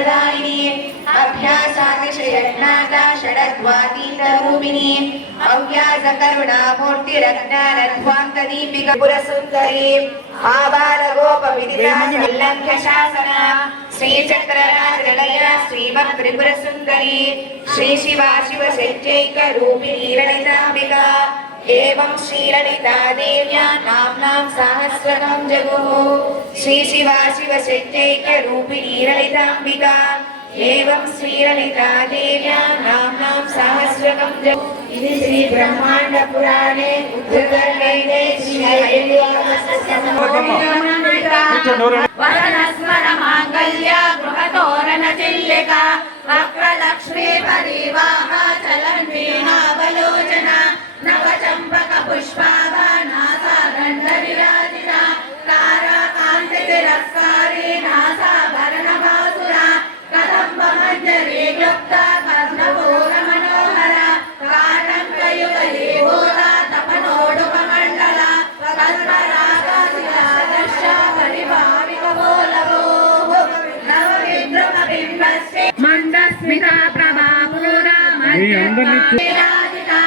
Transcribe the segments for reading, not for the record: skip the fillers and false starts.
सर्वदायिनी अभ्यासातिशयज्ञाता षडद्वातीतरूपिणी अव्याजकरुणामूर्तिरज्ञानध्वान्तदीपिका पुरसुन्दरी आबालगोपविदिता शासना श्रीचक्रराजलया श्रीमत्त्रिपुरसुन्दरी श्रीशिवा शिवशक्त्यैकरूपिणी ललिताम्बिका एवं श्रीललिता देव्या नाम्नां सहस्रकं जगुः श्रीशिवा शिवशक्त्यैकरूपिणी ललिताम्बिका एवं श्रीललिता देव्या नाम्नां सहस्रकं जगुः। इति श्री ब्रह्मांड पुराणे उद्धृतवेदे वरनस्मर मांगल्य गृहतोरण चिल्लिका वक्रलक्ष्मी परिवाह चलन वीणावलोचना नवचंपक पुष्पाभा नासा दंड विराजिता तारा कांति तिरस्कारी नासा भरण भासुरा कदंब मंजरी क्लुप्ता कर्णपूर मनोहरा काटंकयुग लेहोरा तपनोडुक मंडला कल्परागा शिलादर्श परिभाविक बोलवो नवविद्रुम बिंबस्य मंडस्मिता प्रभापूरा मध्यराजिता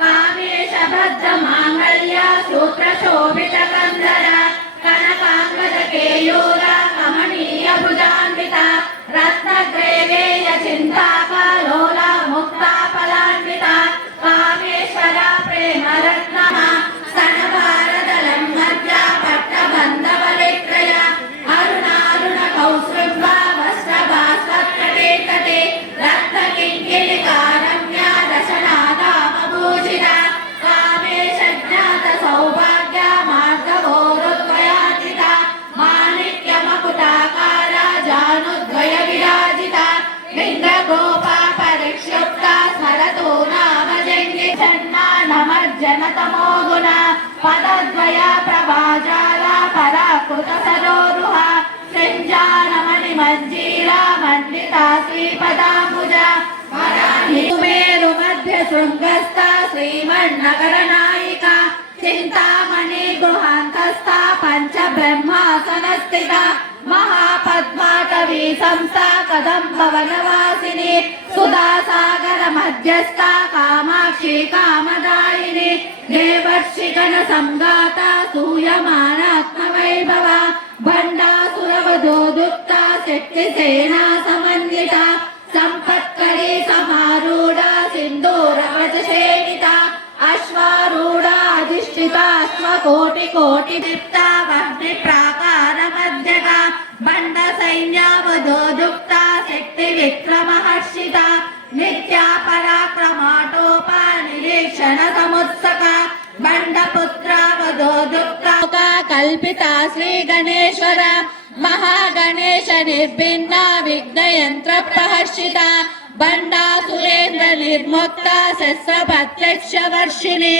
कामेश भद्र मांगल्य सूत्र शोभित कंधरा कनकांगद केयूरा कमनीय भुजान्विता रत्नग्रेवेय चिंताकलोला मुक्ता फलान्विता कामेश्वरा प्रेम रत्नः स्तनभारदलं मध्या पट्टबन्धवलित्रय अरुणारुण कौस्तुभा वस्त्रभास्वत्कटे तटे रत्नकिङ्किणिकारम्या दशनादामभूषिता कामेश ज्ञात सौभाग्य मार्गभोरुद्वयाजिता माणिक्यमकुटाकारा जानुद्वय विराजिता लिङ्गगोपा परिक्षुप्ता स्मरतो नाम जङ्गे सन्मानमर्जन तमो गुणा पदद्वया प्रभाजाला पराकृत सरोरुहा सञ्जानमणिमञ्जीरा मण्डिता श्रीपदाम्बुजा मेरु मध्य शृङ्गस्था श्रीमन्नगरनायिका चिन्तामणि गृहान्तस्था पंच ब्रह्मासनस्थिता महापद्माटवी संस्था कदम्ब वनवासिनी सुधासागर मध्यस्था कामाक्षी कामदायिनी देवर्षिगण संगाता सूयमानात्मवैभवा भण्डासुरवधोदुक्ता शक्तिसेना समन्विता संपत्करी समारूढ़ा सिंदूरवचसेविता अश्वारूढ़ा अधिष्ठिता अश्वकोटि कोटि दीप्ता वह्नि प्राकार मध्यगा बंड सैन्यावधोदुक्ता शक्ति विक्रम हर्षिता नित्या पराक्रमाटोपा निरीक्षण समुत्सका बंडपुत्रावधोदुक्ता कल्पिता श्री गणेश्वर महागणेश निर्भिन्ना विघ्नयंत्र प्रहर्षिता बंडा सुरेंद्र निर्मुक्ता शस्त्रप्रत्यक्ष वर्षिणी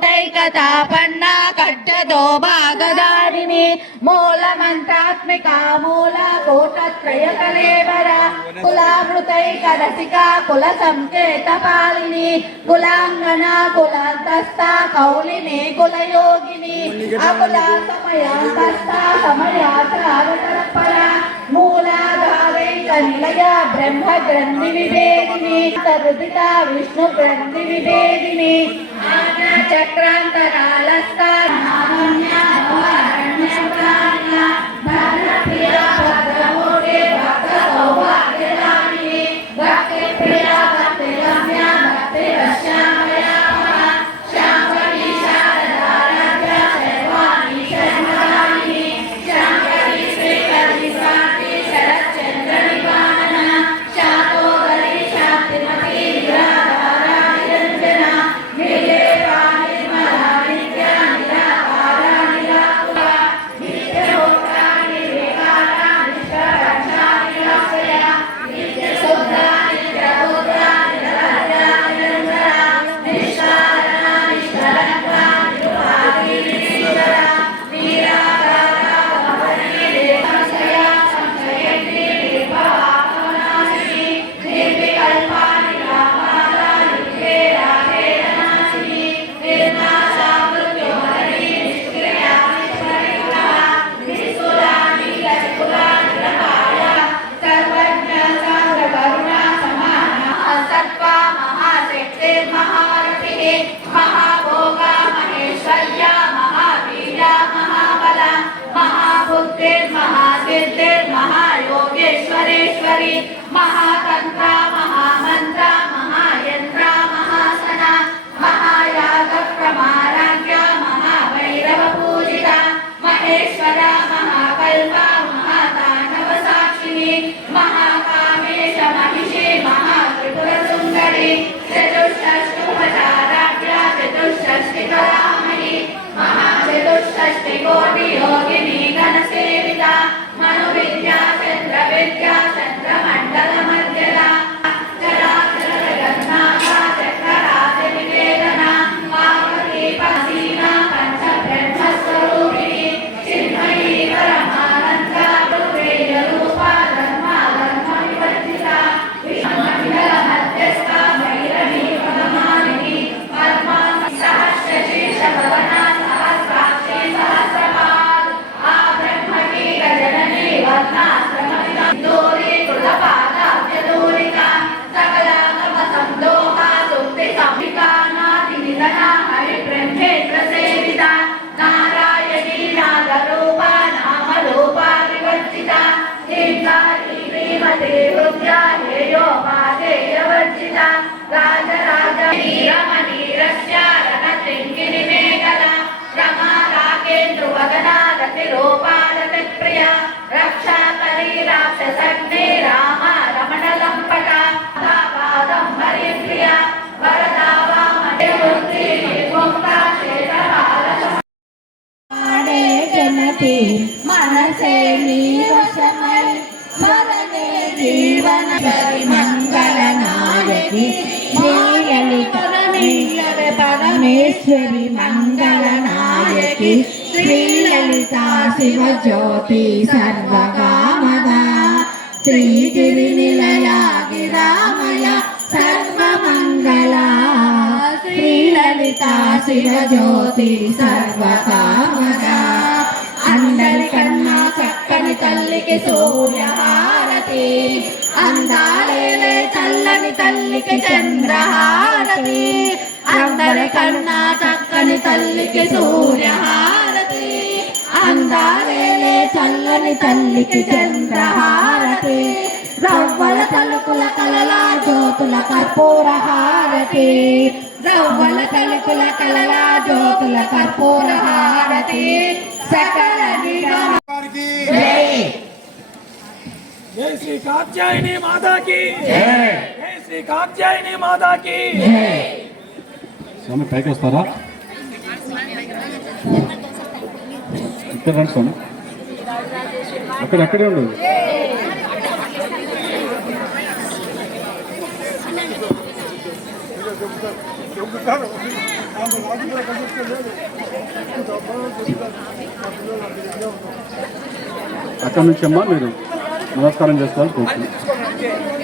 शक्तिकूटैकतापन्ना कड्डदो भागधारिणी मूल मंत्रात्मिका मूल कूटत्रय कलेवरा कुलामृतैकरसिका कुल संकेत पालिनी कुलांगना कुलांतस्था कौलिनी कुलयोगिनी अकुला समयांतस्था समयाचारतरपरा मूलाधारैक निलया ब्रह्म ग्रंथि विभेदिनी तरुदिता विष्णु ग्रंथि विभेदिनी आज्ञा चक्रांतरालस्था नामन्या भवारण्यप्राण्या धनप्रिया भद्रमूर्ते भक्त सौभाग्यदायिनी भक्तिप्रिया भक्तिगम्या भक्तिरश्यामया श्यामणी शारदाराध्या शर्वाणी शर्मदायिनी श्यामणी श्रीकरी स्वाति शरच्चंद्र निवारणा शातोदरी शांतिमती निराधारा निरंजना निर्देवा निर्मला नित्या निराकारा निराकुला नित्यहोत्रा निर्विकारा निष्कर्षा निराश्रया नित्यशुद्धा नित्यपुत्रा हृद्या हेयोपादेयवर्जिता राजराजनीरमणीरस्या रणशृङ्गिनिमेखला रमा राकेन्दुवदना रतिरूपारतिप्रिया रक्षा करीराक्षसग्ने राम रमणलम्पटा पादं हरिप्रिया वरदा वामदेवृत्ति निर्मुक्ता शेषहारशे जनती मनसे नीवशमय स्मरणे जीवन मंगलनायकी परमेश्वरी मंगलनायकी श्रीललिता शिवज्योति सर्वकामदा श्रीगिरिनिलया गिरामया सर्वमंगला श्रीललिता शिवज्योति सर्वकामदा అందరికన్నా చక్కని తల్లికి సూర్యహారతి అందాలేలే చల్లని తల్లికి చంద్రహారతి అందరికన్నా చక్కని తల్లికి సూర్యహారతి అందాలేలే చల్లని తల్లికి చంద్రహారతి రవ్వల తలుకుల కలలా జ్యోతుల కర్పూర హారతి రవ్వల తలుకుల కలలా జ్యోతుల కర్పూర హారతి సకల जय श्री कात्यायनी माता की जय श्री कात्यायनी माता की స్వామి పైకి వస్తారా? ఇక్కడ రండి స్వామి, అక్కడే ఉండదు. అక్కడి నుంచి అమ్మా మీరు నమస్కారం చేసుకోవాలి కూర్చుని.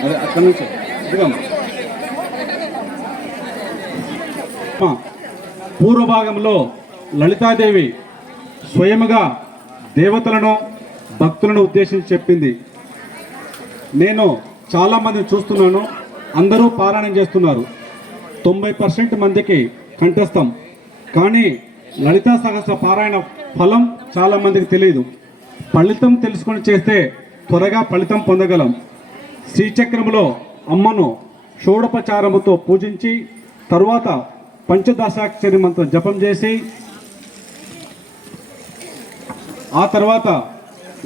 అదే అక్కడి నుంచి ఇదిగమ్మా. పూర్వ భాగంలో లలితాదేవి స్వయముగా దేవతలను భక్తులను ఉద్దేశించి చెప్పింది. నేను చాలామందిని చూస్తున్నాను, అందరూ పారాయణం చేస్తున్నారు. 90% మందికి కంఠస్థం, కానీ లలితా సహస్ర పారాయణ ఫలం చాలామందికి తెలియదు. ఫలితం తెలుసుకొని చేస్తే త్వరగా ఫలితం పొందగలం. శ్రీచక్రములో అమ్మను షోడోపచారముతో పూజించి తరువాత పంచదశాక్షరి మంత్రం జపం చేసి ఆ తర్వాత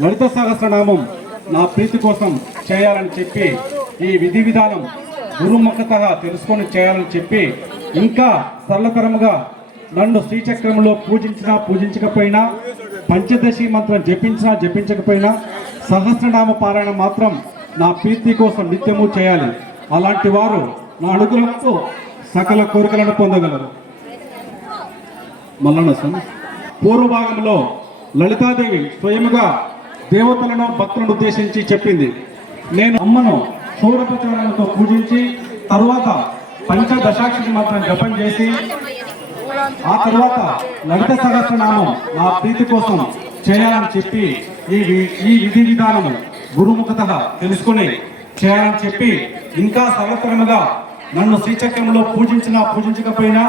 లలిత సహస్రనామం నా ప్రీతి కోసం చేయాలని చెప్పి ఈ విధి విధానం గురుముఖత తెలుసుకొని చేయాలని చెప్పి ఇంకా సరళతరముగా నన్ను శ్రీచక్రంలో పూజించినా పూజించకపోయినా పంచదశి మంత్రం జపించినా జపించకపోయినా సహస్రనామ పారాయణ మాత్రం నా ప్రీతి కోసం నిత్యము చేయాలి. అలాంటి వారు నా అనుగ్రహంతో సకల కోరికలను పొందగలరు. మల్లన్న స్వామి పూర్వభాగంలో లలితాదేవి స్వయముగా దేవతలను భక్తులను ఉద్దేశించి చెప్పింది. నేను అమ్మను షోడోపచారాలతో పూజించి తరువాత పంచదశాక్షరి మంత్రం జపం చేసి ఆ తర్వాత లలిత సహస్రనామం నా ప్రీతి కోసం చేయాలని చెప్పి ఈ విధి విధానము గురుముఖత తెలుసుకుని చేయాలని చెప్పి ఇంకా సరళతరముగా నన్ను శ్రీచక్రంలో పూజించినా పూజించకపోయినా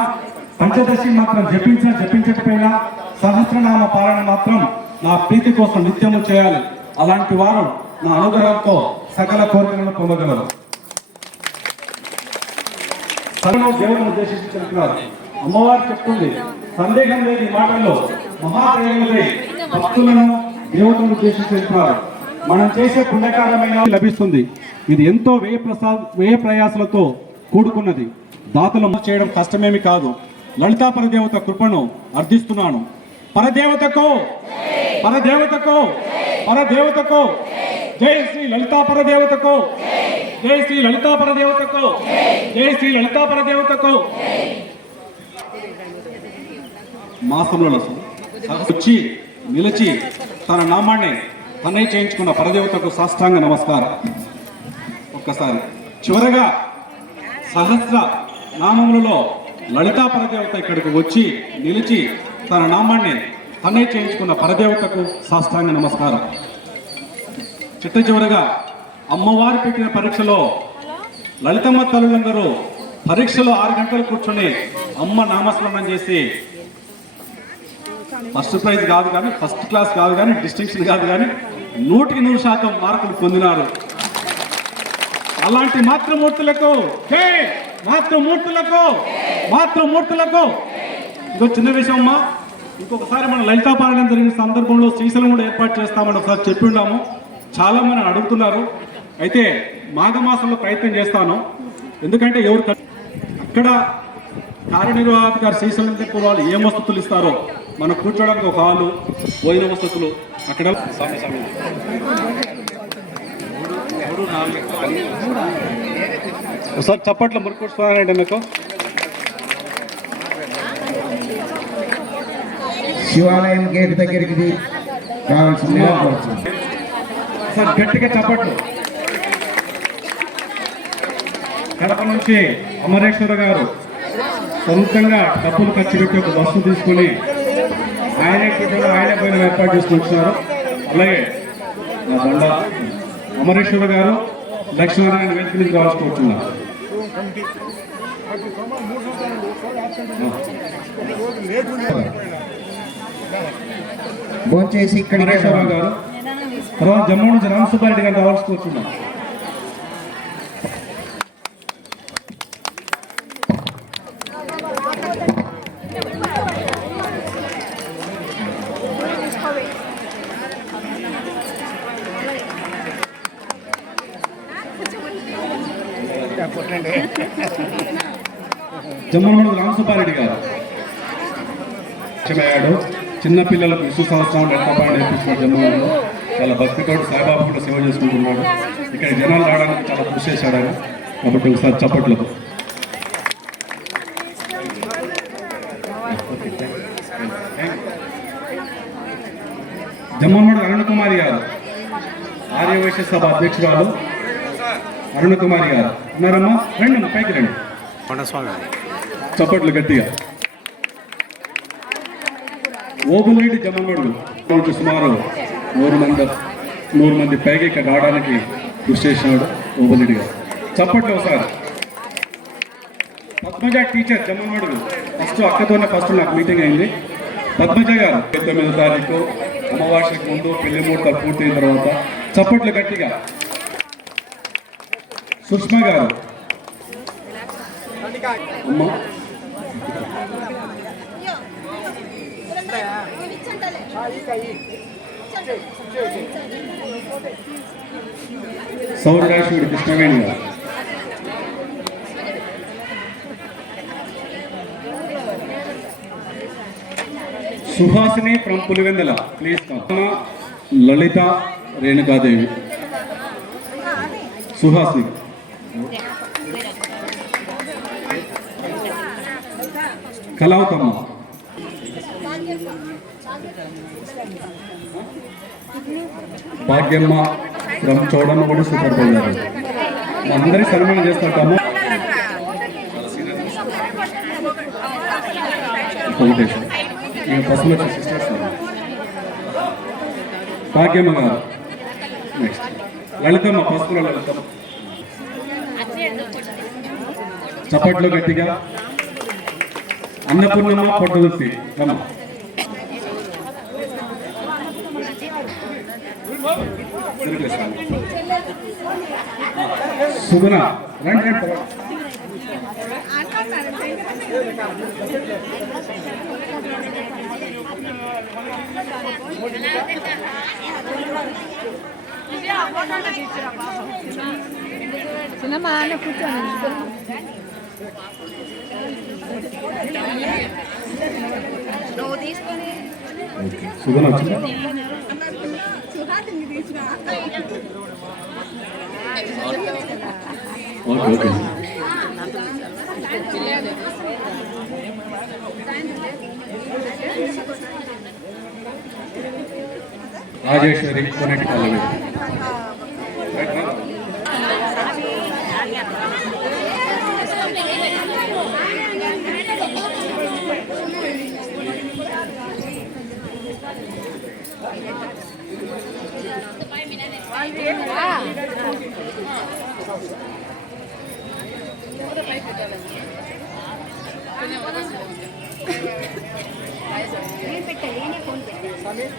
పంచదశి మంత్రం జపించినా జపించకపోయినా సహస్రనామ పాలన మాత్రం నా ప్రీతి కోసం నిత్యము చేయాలి. అలాంటి వారు నా అనుగ్రహంతో సకల కోరికలను పొందగలరు. దేవుని ఉద్దేశించి చెప్తున్నారు. అమ్మవారు చెప్తుంది, సందేహం లేని మాటల్లో మహాదేవులే భక్తులను దేవతలను ఉద్దేశించి చెప్తున్నారు. మనం చేసే పుణ్యకారమైన లభిస్తుంది. ఇది ఎంతో వ్యయ ప్రయాసలతో కూడుకున్నది. దాతలు చేయడం కష్టమేమి కాదు. లలితా పరదేవత కృపను అర్థిస్తున్నాను. పరదేవతకు పరదేవతకు పరదేవతకు జై శ్రీ లలితా పరదేవతకు జై శ్రీ లలితా పరదేవతకు జై శ్రీ లలితా పరదేవతకు. మాసంలో వచ్చి నిలిచి తన నామాన్ని తనే చేయించుకున్న పరదేవతకు సాష్టాంగ నమస్కారం. ఒక్కసారి చివరగా సహస్ర నామములలో లలితా పరదేవత ఇక్కడికి వచ్చి నిలిచి తన నామాన్ని తనే చేయించుకున్న పరదేవతకు సాష్టాంగ నమస్కారం. చిట్ట చివరగా అమ్మవారు పెట్టిన పరీక్షలో లలితమ్మ తల్లులందరూ పరీక్షలో 6 గంటలు కూర్చొని అమ్మ నామస్మరణం చేసి ఫస్ట్ ప్రైజ్ కాదు కానీ, ఫస్ట్ క్లాస్ కాదు కానీ, డిస్టింక్షన్ కాదు కానీ 100% మార్కులు పొందినారు. అలాంటి మాతృమూర్తులకు జై, మాతృమూర్తులకు, మాతృమూర్తులకు. ఇంకో చిన్న విషయం అమ్మా, ఇంకొకసారి మన లలితా పారాయణం జరిగిన సందర్భంలో శ్రీశైలం కూడా ఏర్పాటు చేస్తామని ఒకసారి చెప్పి ఉన్నాము. చాలా మంది అడుగుతున్నారు. అయితే మాఘమాసంలో ప్రయత్నం చేస్తాను. ఎందుకంటే ఎవరు అక్కడ కార్యనిర్వాహకారి శ్రీశైలం టెంపుల్ వాళ్ళు ఏం వసతులు ఇస్తారో, మనం కూర్చోడానికి ఒక హాలు, భోజన వసతులు అక్కడ. ఒకసారి చప్పట్లో మురుకుంటున్నారండి మీకు. శివాలయం గేట్ దగ్గరికి కావాల్సింది. సార్ గట్టిగా చప్పట్లు. కడప నుంచి అమరేశ్వర గారు సొంతంగా డబ్బులు ఖర్చు పెట్టి ఒక బస్సు తీసుకుని ఆయనే పైన ఏర్పాటు చేసుకుంటున్నారు. అలాగే నా బండ అమరేశ్వర గారు లక్ష్మీనారాయణ వేదిక నుంచి రావాల్సి కూర్చున్నారు. భోంచేసి ఇక్కడ అమరేశ్వరరావు గారు, తర్వాత జమ్మూ నుంచి రామసుబ్బారెడ్డి గారు రావాల్సి కూర్చున్నారు. జమ్మూ రామసుబ్బారెడ్డి గారు అయ్యాడు. చిన్నపిల్లలకు విష్ణు సహస్రం ఎట్టపాడు నేర్పించిన జమ్మూలో చాలా భక్తితో సాయిబాబు కూడా సేవ చేసుకుంటున్నాడు. ఇక్కడ జనాలు రావడానికి చాలా కృషి చేశాడు ఆయన. కాబట్టి ఒకసారి చప్పట్లు. జమ్మమ్మడు అరుణ కుమారి గారు, ఆర్యవైశ్య సభ అధ్యక్షురాలు అరుణ కుమారి గారు ఉన్నారమ్మా. రండి పైకి రండి. చప్పట్లు గట్టిగా. ఓబులేటి జమ్మమ్మడు సుమారు 100 మంది పైకి ఇక్కడ రావడానికి కృషి చేసినాడు ఓబులేటి గారు. చప్పట్లు ఒకసారి. పద్మజ టీచర్ జమ్మమ్మడు అక్కతోనే ఫస్ట్ నాకు మీటింగ్ అయింది. పద్మజ గారు 9వ తారీఖు అమావాస్యకు ముందు పెళ్లి ముహూర్తం పూర్తయిన తర్వాత చప్పట్లు గట్టిగా. సుష్మా గారు అమ్మ, సౌరరాశుడు కృష్ణవేణి గారు, Suhasini from Pulivendula please come. Lalitha Renuka Devi, Suhasini, Kalavathamma, Bhagyamma from Chowdamma కూడా సూపర్ గారు. మా అందరి సన్మానం చేస్తాము. ఫస్ట్ సిస్టర్స్ భాగ్యమ్మ గారు, నెక్స్ట్ లలితమ్మ, పసుపుల లలితమ్మ. చప్పట్లు గట్టిగా. అన్నపూర్ణమ్మ పొట్టదుర్తి రమ్మ. సుగుణ రండి రండి. చిన్న మా అన్న కూర్చోండి. సుగుణ వచ్చిందా? Okay okay. రాజేశ్వరి కొనటి పల్లవి.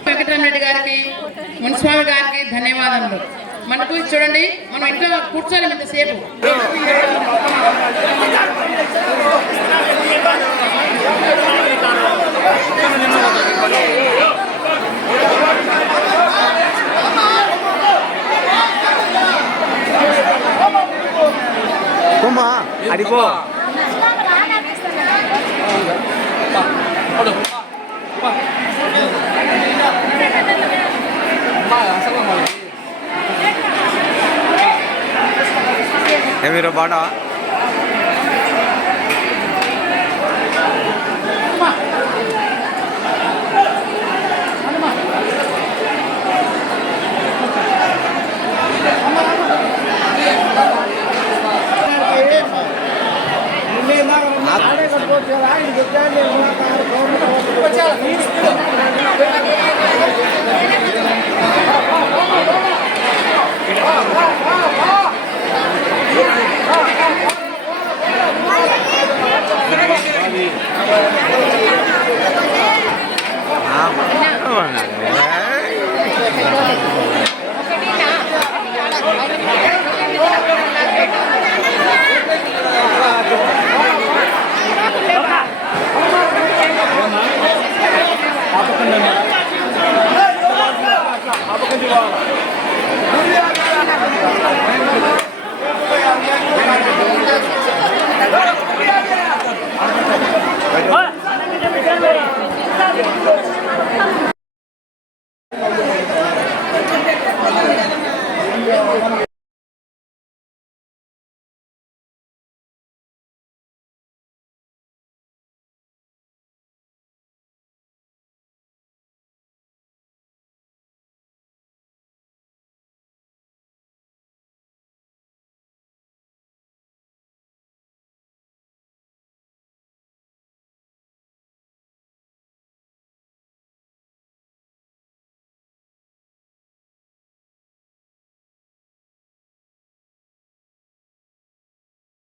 వెంకటరామరెడ్డి గారికి, మున్సిపల్ గారికి ధన్యవాదములు. మనకు చూడండి, మన పాపం ఇంట్లో కూర్చోలేము ఇంతసేపు. అడిపో మీరు బాడా ఒకటి